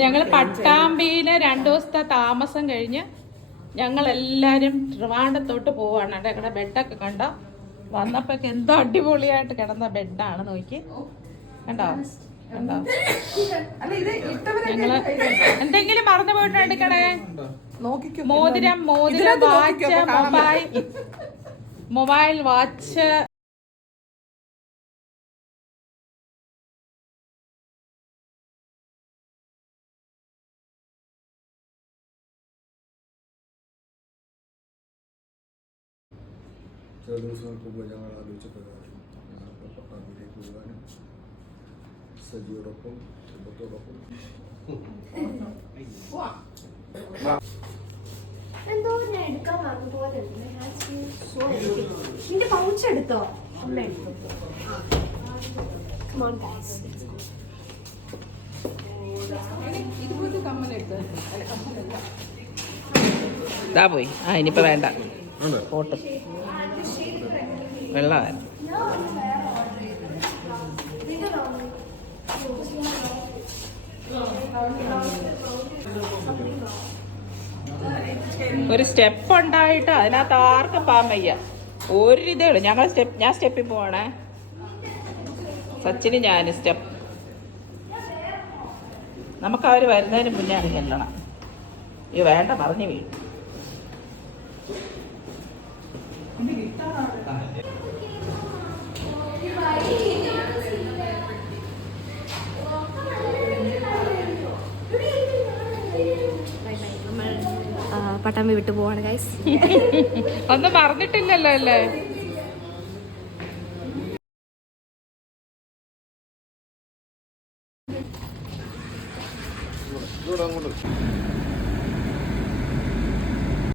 ഞങ്ങൾ പട്ടാമ്പിയിലെ 2 ദിവസത്തെ താമസം കഴിഞ്ഞ് ഞങ്ങളെല്ലാവരും ട്രിവാൻഡ്രത്തോട്ട് പോവാണ്. ഞങ്ങളുടെ ബെഡൊക്കെ കണ്ടോ, വന്നപ്പോ എന്തോ അടിപൊളിയായിട്ട് കിടന്ന ബെഡാണ്. നോക്കി കണ്ടോ കണ്ടോ. ഞങ്ങള് എന്തെങ്കിലും മറന്നു പോയിട്ടുണ്ട് കടേ? മോതിരം വാച്ച് മൊബൈൽ വാച്ച് ചില ദിവസങ്ങൾക്ക് മുമ്പ് ഞങ്ങൾ ആലോചിച്ചപ്പോഴാണ് ഞങ്ങൾക്ക് പട്ടാമ്പിയിലേക്ക് പോകാനും സജിയോടൊപ്പം കുടുംബത്തോടൊപ്പം എന്തോ ഞാൻ എടുക്കാൻ മറന്നു പോലെ നിന്റെ പൗച്ച് എടുത്തോ? അമ്മ എടുത്തോ? ഇതാ പോയി. ഇനിയിപ്പോ വേണ്ട, പോട്ട് വെള്ളം. ഒരു സ്റ്റെപ്പ് ഉണ്ടായിട്ട് അതിനകത്ത് ആർക്കും പോകാൻ വയ്യ. ഒരു ഇതേ ഉള്ളൂ. ഞാൻ സ്റ്റെപ്പിൽ പോവാണേ. സച്ചിന് ഞാൻ സ്റ്റെപ്പ്. നമുക്ക് അവർ വരുന്നതിന് മുന്നേ ആണ് ചെല്ലണം. ഇത് വേണ്ട, പറഞ്ഞു വീഴും. പട്ടാമ്പി വിട്ടു പോവാണ് ഗൈസ്. ഒന്നും പറഞ്ഞിട്ടില്ലല്ലോ അല്ലേ? അങ്ങോട്ട്